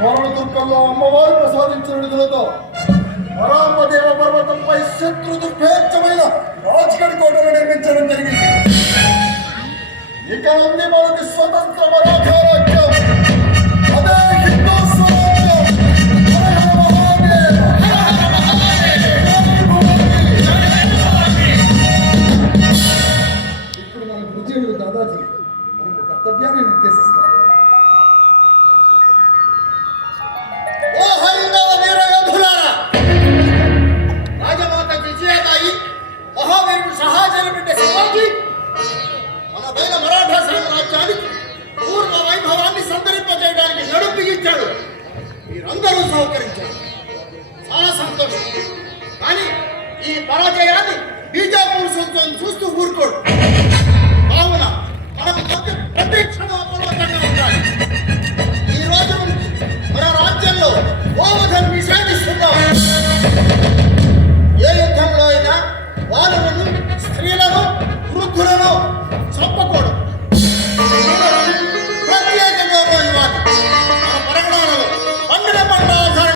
స్వర్ణదుర్గంలో అమ్మవారు ప్రసాదించిన నిధులతో పరామదేవ పర్వతంపై శత్రు దుర్భేచ్చమైన రాజ్గఢ్ కోటను నిర్మించడం జరిగింది. ఇక ఉంది మనకి స్వతంత్ర మరాఠా రాజ్యం, అదే హిందూ స్వరాజ్యం. ఇప్పుడు మన గురుజీవుడు దాదాజీ మనకు కర్తవ్యాన్ని నిర్దేశిస్తారు. రాజమాత విజయదాయి మహావీరుడు సహాజన బిడ్డ శివాజీ మనదైన మరాఠా సామ్రాజ్యానికి పూర్వ వైభవాన్ని సంతరింపజేయడానికి నడుపిగించాడు. మీరందరూ సహకరించారు, చాలా సంతోషం. కానీ ఈ పరాజయాన్ని బీజాపూర్ సుల్తాన్ చూస్తూ ఊరుకోడు. కావున మనకు ప్రతి క్షణం